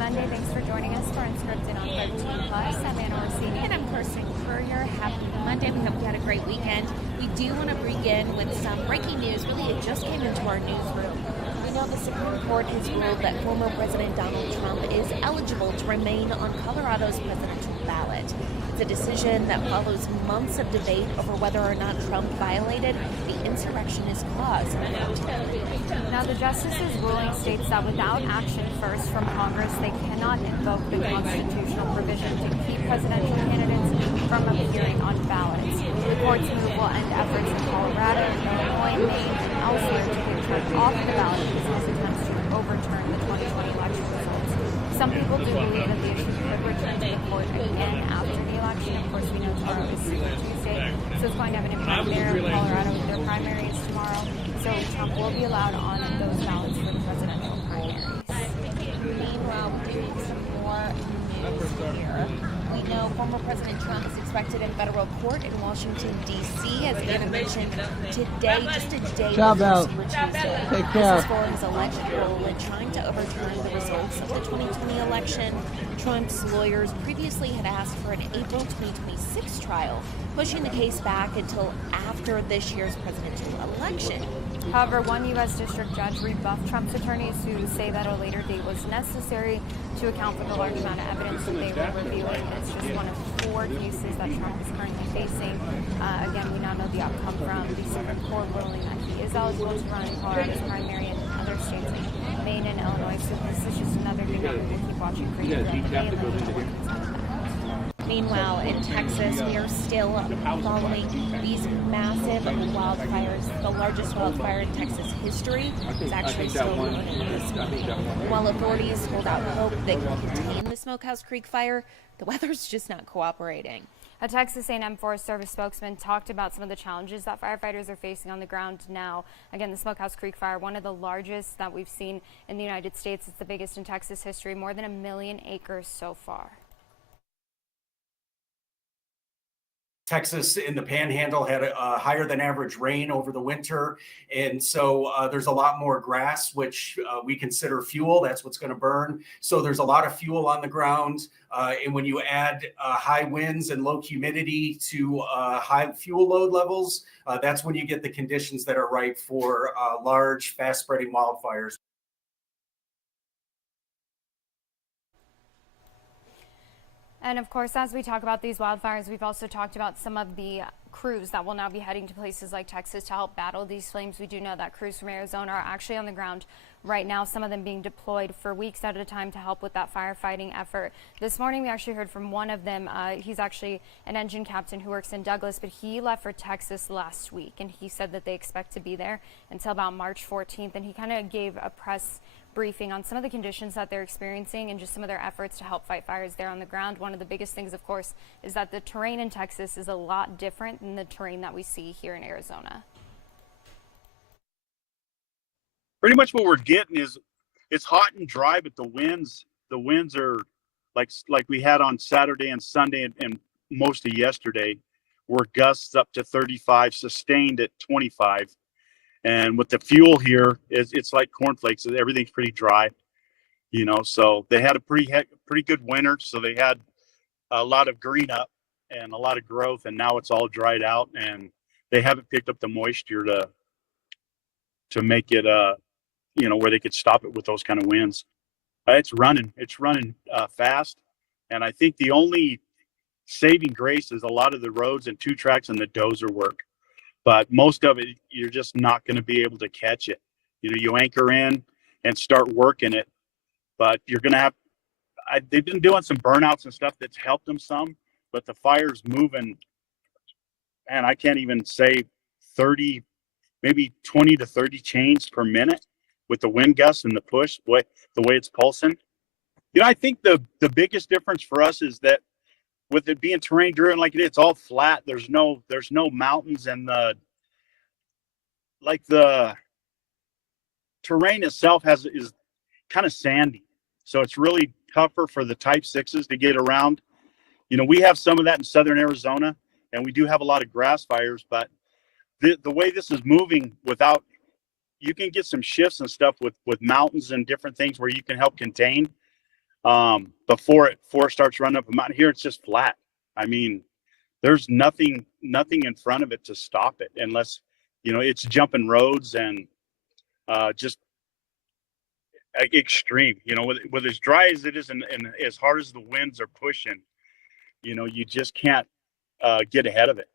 Monday. Thanks for joining us for Unscripted on 13 Plus. I'm Anna Orsini. And I'm Kirsten Courier. Happy Monday. We hope you had a great weekend. We do want to begin with some breaking news. Really, it just came into our newsroom. We know the Supreme Court has ruled that former President Donald Trump is eligible to remain on Colorado's presidential ballot. It's a decision that follows months of debate over whether or not Trump violated the insurrectionist clause. Now, the justice's ruling states that without action first from Congress, they cannot invoke the constitutional provision to keep presidential candidates from appearing on ballots. The court's move will end efforts in Colorado, Illinois, Maine, and elsewhere to get Trump off the ballot because of his attempts to overturn the 2020 election results. Some people do believe that the issue could return to the court again after the election. Of course, we know tomorrow is Super Tuesday, so it's going to have an impact there in Colorado with their primaries tomorrow. So Trump will be allowed on those ballots for the presidential primaries. Meanwhile, we do need some more news here. We know former President Trump is expected in federal court in Washington, D.C., as Anna mentioned today, just a day before Super Tuesday. This is for his alleged role in trying to overturn the results of the 2020 election. Trump's lawyers previously had asked for an April 2026 trial, pushing the case back until after this year's presidential election. However, one U.S. district judge rebuffed Trump's attorneys who say that a later date was necessary to account for the large amount of evidence that they were reviewing. It's just one of 4 cases that Trump is currently facing. Again, we now know the outcome from the Supreme Court ruling that he is eligible to run in Colorado's primary and other states in Maine and Illinois. So this is just another thing that we will keep watching for you throughout the day and let you know what comes out of that. Meanwhile, in Texas, we are still following these massive wildfires. The largest wildfire in Texas history is actually still burning this morning. While authorities hold out hope they can contain the Smokehouse Creek fire, the weather's just not cooperating. A Texas A&M Forest Service spokesman talked about some of the challenges that firefighters are facing on the ground now. Again, the Smokehouse Creek fire, one of the largest that we've seen in the United States. It's the biggest in Texas history, more than 1 million acres so far. Texas in the Panhandle had a higher than average rain over the winter. And so there's a lot more grass, which we consider fuel. That's what's going to burn. So there's a lot of fuel on the ground. And when you add high winds and low humidity to high fuel load levels, that's when you get the conditions that are right for large, fast spreading wildfires. And of course, as we talk about these wildfires, we've also talked about some of the crews that will now be heading to places like Texas to help battle these flames. We do know that crews from Arizona are actually on the ground right now, some of them being deployed for weeks at a time to help with that firefighting effort. This morning, we actually heard from one of them. He's actually an engine captain who works in Douglas, but he left for Texas last week, and he said that they expect to be there until about March 14th, and he kind of gave a press briefing on some of the conditions that they're experiencing and just some of their efforts to help fight fires there on the ground. One of the biggest things, of course, is that the terrain in Texas is a lot different than the terrain that we see here in Arizona. Pretty much what we're getting is it's hot and dry, but the winds are like we had on Saturday and Sunday and most of yesterday were gusts up to 35, sustained at 25. And with the fuel here, it's like cornflakes. Everything's pretty dry, so they had a pretty good winter. So they had a lot of green up and a lot of growth, and now it's all dried out, and they haven't picked up the moisture to make it, where they could stop it with those kind of winds. It's running fast. And I think the only saving grace is a lot of the roads and 2 tracks and the dozer work. But most of it, you're just not going to be able to catch it. You anchor in and start working it, but you're going to have, they've been doing some burnouts and stuff that's helped them some, but the fire's moving, and I can't even say 30, maybe 20 to 30 chains per minute with the wind gusts and the push, the way it's pulsing. I think the biggest difference for us is that with it being terrain driven like it is, it's all flat. There's no mountains, and the terrain itself is kind of sandy. So it's really tougher for the Type 6s to get around. We have some of that in southern Arizona, and we do have a lot of grass fires, but the way this is moving you can get some shifts and stuff with mountains and different things where you can help contain. before it starts running up a mountain. Here it's just flat. I mean, there's nothing in front of it to stop it unless, it's jumping roads and just extreme. With as dry as it is and as hard as the winds are pushing, you just can't get ahead of it.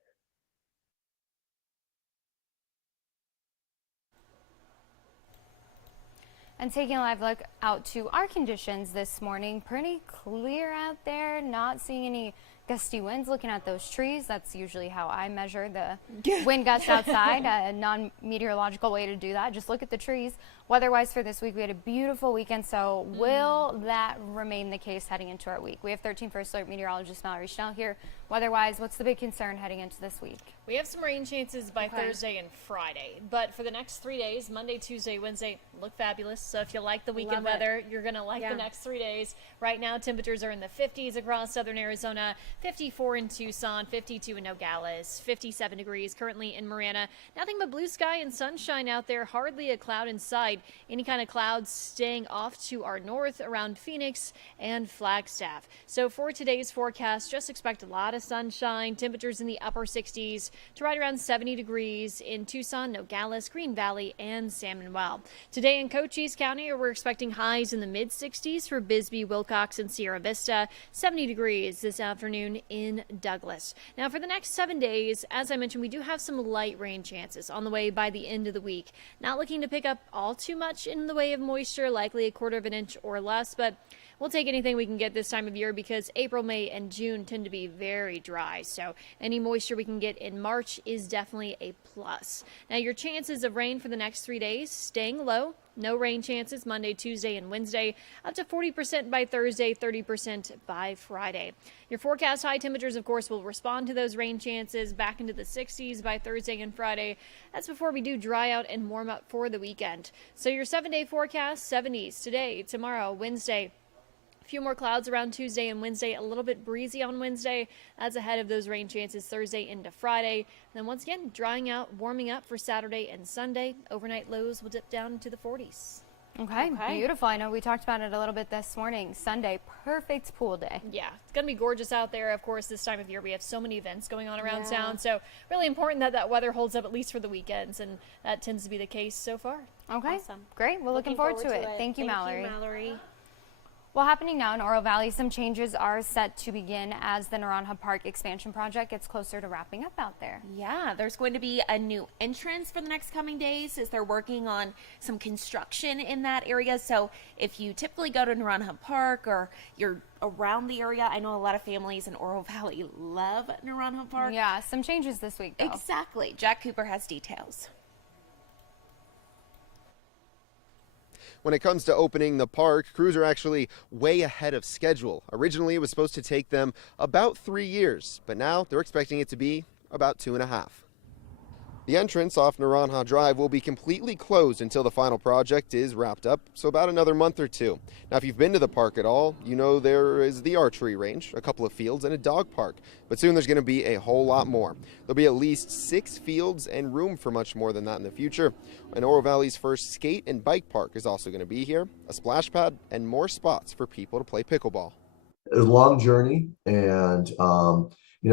And taking a live look out to our conditions this morning, pretty clear out there, not seeing any gusty winds. Looking at those trees, that's usually how I measure the wind gusts outside, a non-meteorological way to do that. Just look at the trees. Weather-wise for this week, we had a beautiful weekend, so will that remain the case heading into our week? We have 13 First Alert meteorologist Mallory Schnell here. Weather-wise, what's the big concern heading into this week? We have some rain chances by Thursday and Friday, but for the next 3 days, Monday, Tuesday, Wednesday, look fabulous. So if you like the weekend weather, you're going to like the next 3 days. Right now, temperatures are in the 50s across southern Arizona, 54 in Tucson, 52 in Nogales, 57 degrees currently in Marana. Nothing but blue sky and sunshine out there, hardly a cloud in sight. Any kind of clouds staying off to our north around Phoenix and Flagstaff. So for today's forecast, just expect a lot of sunshine, temperatures in the upper 60s to right around 70 degrees in Tucson, Nogales, Green Valley, and San Manuel. Today in Cochise County, we're expecting highs in the mid 60s for Bisbee, Wilcox, and Sierra Vista, 70 degrees this afternoon in Douglas. Now for the next 7 days, as I mentioned, we do have some light rain chances on the way by the end of the week. Not looking to pick up all too much in the way of moisture, likely a quarter of an inch or less, but we'll take anything we can get this time of year because April, May, and June tend to be very dry. So any moisture we can get in March is definitely a plus. Now your chances of rain for the next 3 days staying low. No rain chances Monday, Tuesday, and Wednesday. Up to 40% by Thursday, 30% by Friday. Your forecast high temperatures, of course, will respond to those rain chances back into the 60s by Thursday and Friday. That's before we do dry out and warm up for the weekend. So your 7-day forecast, 70s today, tomorrow, Wednesday. A few more clouds around Tuesday and Wednesday, a little bit breezy on Wednesday. That's ahead of those rain chances Thursday into Friday. And then once again, drying out, warming up for Saturday and Sunday. Overnight lows will dip down into the 40s. Okay, beautiful. I know we talked about it a little bit this morning. Sunday, perfect pool day. Yeah, it's going to be gorgeous out there. Of course, this time of year, we have so many events going on around town. So really important that that weather holds up at least for the weekends. And that tends to be the case so far. Okay, Awesome. Great. We're looking forward to it. Thank you, Mallory. Thank you, Mallory. Well, happening now in Oro Valley, some changes are set to begin as the Naranja Park expansion project gets closer to wrapping up out there. Yeah, there's going to be a new entrance for the next coming days as they're working on some construction in that area. So if you typically go to Naranja Park or you're around the area, I know a lot of families in Oro Valley love Naranja Park. Yeah, some changes this week, though. Exactly. Jack Cooper has details. When it comes to opening the park, crews are actually way ahead of schedule. Originally, it was supposed to take them about 3 years, but now they're expecting it to be about 2.5. The entrance off Naranja Drive will be completely closed until the final project is wrapped up, so about another month or two. Now, if you've been to the park at all, you know there is the archery range, a couple of fields, and a dog park. But soon there's going to be a whole lot more. There'll be at least 6 fields and room for much more than that in the future. And Oro Valley's first skate and bike park is also going to be here, a splash pad, and more spots for people to play pickleball. A long journey, and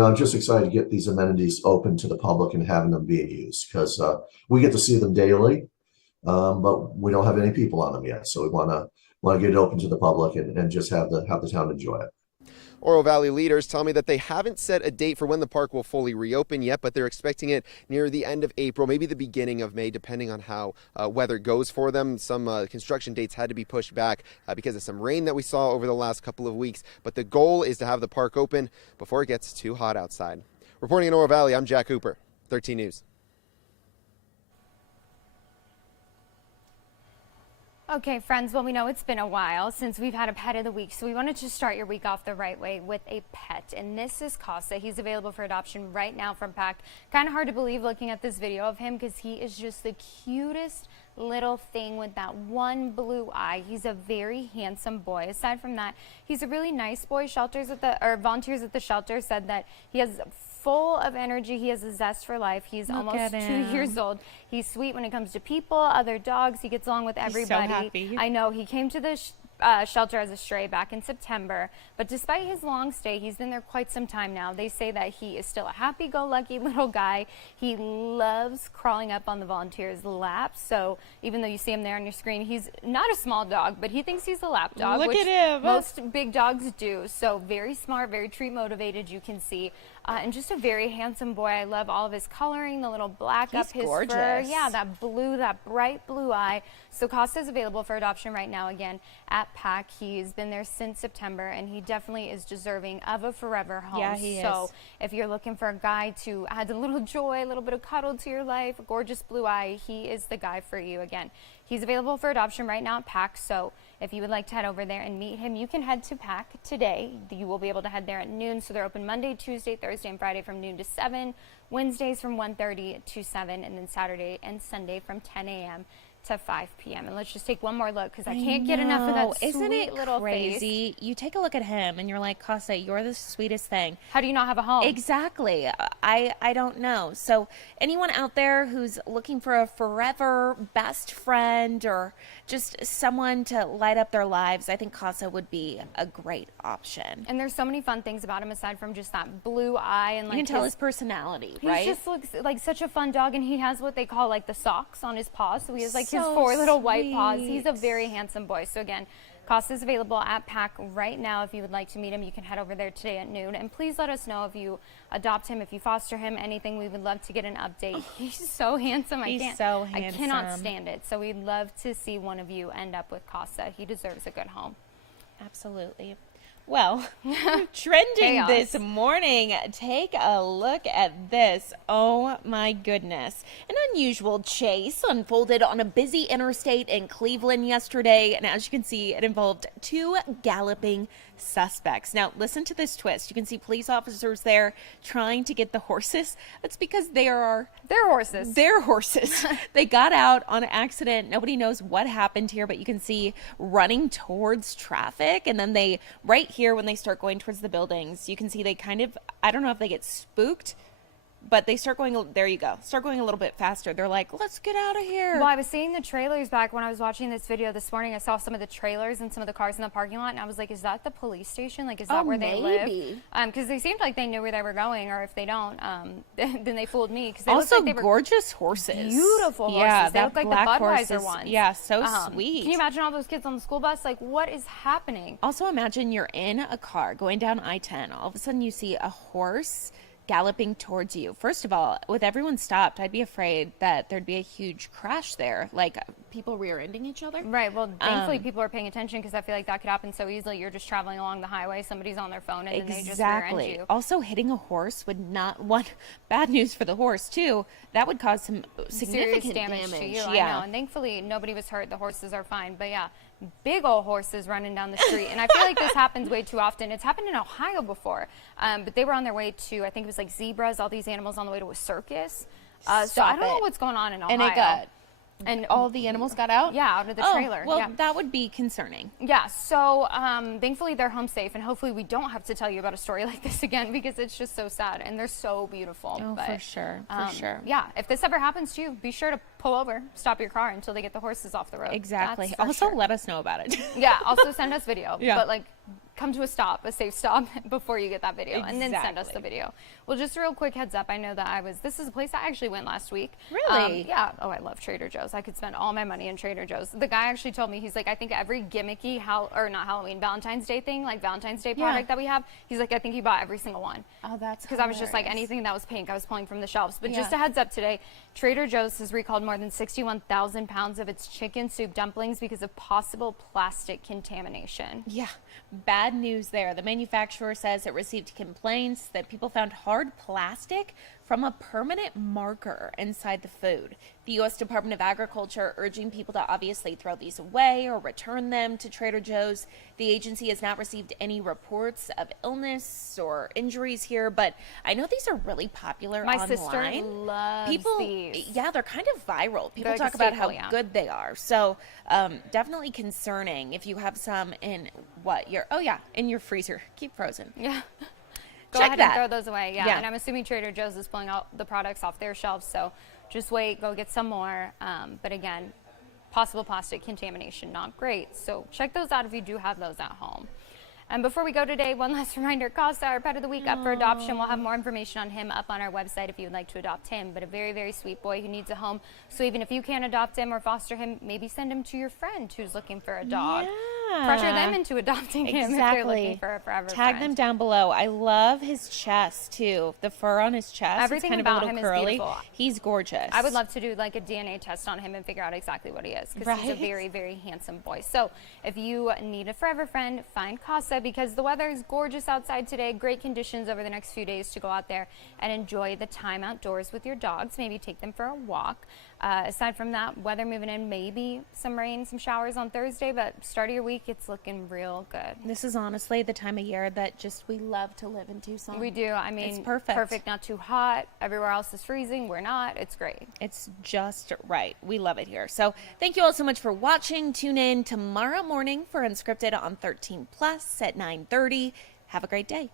I'm just excited to get these amenities open to the public and having them being used because we get to see them daily, but we don't have any people on them yet. So we want to get it open to the public and just have the town enjoy it. Oro Valley leaders tell me that they haven't set a date for when the park will fully reopen yet, but they're expecting it near the end of April, maybe the beginning of May, depending on how weather goes for them. Some construction dates had to be pushed back because of some rain that we saw over the last couple of weeks, but the goal is to have the park open before it gets too hot outside. Reporting in Oro Valley, I'm Jack Cooper, 13 News. Okay, friends, well, we know it's been a while since we've had a pet of the week, so we wanted to start your week off the right way with a pet, and this is Costa. He's available for adoption right now from Pact. Kind of hard to believe looking at this video of him because he is just the cutest little thing with that one blue eye. He's a very handsome boy. Aside from that, he's a really nice boy. Volunteers at the shelter said that he has full of energy. He has a zest for life. He's almost 2 years old. He's sweet when it comes to people, other dogs. He gets along with everybody. He's so happy. I know. He came to the shelter as a stray back in September, but despite his long stay, he's been there quite some time now. They say that he is still a happy-go-lucky little guy. He loves crawling up on the volunteers' laps, so even though you see him there on your screen, he's not a small dog, but he thinks he's a lap dog, Look which at him. most big dogs do. So very smart, very treat motivated, you can see, and just a very handsome boy. I love all of his coloring, the little black up his gorgeous. fur. Yeah, that blue, that bright blue eye. So Costa is available for adoption right now again at PAC. He's been there since September, and he definitely is deserving of a forever home. Yeah, he is. So if you're looking for a guy to add a little joy, a little bit of cuddle to your life, a gorgeous blue eye, he is the guy for you. Again, he's available for adoption right now at PAC. So if you would like to head over there and meet him, you can head to PAC today. You will be able to head there at noon. So they're open Monday, Tuesday, Thursday, and Friday from noon to 7, Wednesdays from 1:30 to 7, and then Saturday and Sunday from 10 a.m. to 5 p.m. And let's just take one more look, because I can't get enough of that Isn't sweet it little crazy? face. You take a look at him and you're like, Costa, you're the sweetest thing. How do you not have a home? Exactly. I don't know. So anyone out there who's looking for a forever best friend or just someone to light up their lives, I think Costa would be a great option. And there's so many fun things about him aside from just that blue eye and like You can tell his personality, he right? just looks like such a fun dog, and he has what they call like the socks on his paws. So he has like his So 4 little white paws. sweet. He's a very handsome boy. So again, Costa's available at PAC right now. If you would like to meet him, you can head over there today at noon. And please let us know if you adopt him, if you foster him, anything. We would love to get an update. He's so handsome. He's so I cannot handsome. stand it. So we'd love to see one of you end up with Costa. He deserves a good home. Absolutely. Well, trending Chaos. this morning, take a look at this. Oh my goodness. An unusual chase unfolded on a busy interstate in Cleveland yesterday, and as you can see, it involved 2 galloping suspects. Now, listen to this twist. You can see police officers there trying to get the horses. That's because they're horses. They're horses. They got out on an accident. Nobody knows what happened here, but you can see running towards traffic. And then they, right here, when they start going towards the buildings, you can see they kind of, I don't know if they get spooked, but they start going, there you go, start going a little bit faster. They're like, let's get out of here. Well, I was seeing the trailers back when I was watching this video this morning. I saw some of the trailers and some of the cars in the parking lot, and I was like, is that the police station? Like, is that where they maybe. live? Because they seemed like they knew where they were going, or if they don't, then they fooled me. Because they Also, looked like they were gorgeous horses. beautiful horses. Yeah, They that look like the black Budweiser horses. ones. Yeah, so Can sweet. you imagine all those kids on the school bus? Like, what is happening? Also, imagine you're in a car going down I-10. All of a sudden, you see a horse galloping towards you. First of all, with everyone stopped, I'd be afraid that there'd be a huge crash there, like people rear-ending each other. Right. Well, thankfully, people are paying attention, because I feel like that could happen so easily. You're just traveling along the highway, somebody's on their phone, and then they just rear-end you. Also, hitting a horse would not, one, bad news for the horse, too. That would cause some significant Serious damage to you. Yeah. I know. And thankfully, nobody was hurt. The horses are fine. But yeah, big old horses running down the street. And I feel like this happens way too often. It's happened in Ohio before. But they were on their way to, I think it was like zebras, all these animals on the way to a circus. So I Stop don't know it. what's going on in Ohio. And it got, and all the animals got out? yeah, out of the trailer. Well, yeah. that would be concerning. Yeah, so thankfully they're home safe, and hopefully we don't have to tell you about a story like this again, because it's just so sad, and they're so beautiful. Oh, but, for sure, for sure. Yeah, if this ever happens to you, be sure to pull over, stop your car until they get the horses off the road. Exactly. That's for Also, sure. let us know about it. Yeah, also send us video. Yeah. But like, come to a stop, a safe stop, before you get that video, and then send us the Exactly. video. Well, just a real quick heads up, I know that this is a place I actually went last week. Really? Yeah. Oh, I love Trader Joe's. I could spend all my money in Trader Joe's. The guy actually told me, he's like, I think every gimmicky, or not Halloween, Valentine's Day thing, like Valentine's Day product that we have, he's like, I think he bought every single one. Oh, that's Because I was just like, hilarious. anything that was pink, I was pulling from the shelves. But just Yeah. a heads up today, Trader Joe's has recalled more than 61,000 pounds of its chicken soup dumplings because of possible plastic contamination. Yeah, bad news there. The manufacturer says it received complaints that people found hard plastic from a permanent marker inside the food. The U.S. Department of Agriculture urging people to obviously throw these away or return them to Trader Joe's. The agency has not received any reports of illness or injuries here, but I know these are really popular My online. sister loves People, these. yeah, they're kind of viral. People They're like talk a about staple, how yeah. good they are. So definitely concerning if you have some in in your freezer. Keep frozen. Yeah. Go Check ahead that. and throw those away. Yeah. Yeah. And I'm assuming Trader Joe's is pulling out the products off their shelves. So just wait, go get some more. But again, possible plastic contamination, not great. So check those out if you do have those at home. And before we go today, one last reminder, Costa, our pet of the week, up for adoption. We'll have more information on him up on our website if you would like to adopt him. But a very, very sweet boy who needs a home. So even if you can't adopt him or foster him, maybe send him to your friend who's looking for a dog. Pressure them into adopting him if they're looking for a forever Tag friend. them down below. I love his chest too. The fur on his chest. Everything it's kind about of a him little is curly. beautiful. He's gorgeous. I would love to do like a DNA test on him and figure out exactly what he is, because he's a very, very handsome boy. So if you need a forever friend, find Casa, because the weather is gorgeous outside today. Great conditions over the next few days to go out there and enjoy the time outdoors with your dogs. Maybe take them for a walk. Aside from that, weather moving in, maybe some rain, some showers on Thursday, but start of your week, it's looking real good. This is honestly the time of year that just we love to live in Tucson. We do. I mean, it's perfect. Perfect, not too hot. Everywhere else is freezing. We're not. It's great. It's just right. We love it here. So thank you all so much for watching. Tune in tomorrow morning for Unscripted on 13 Plus at 9:30. Have a great day.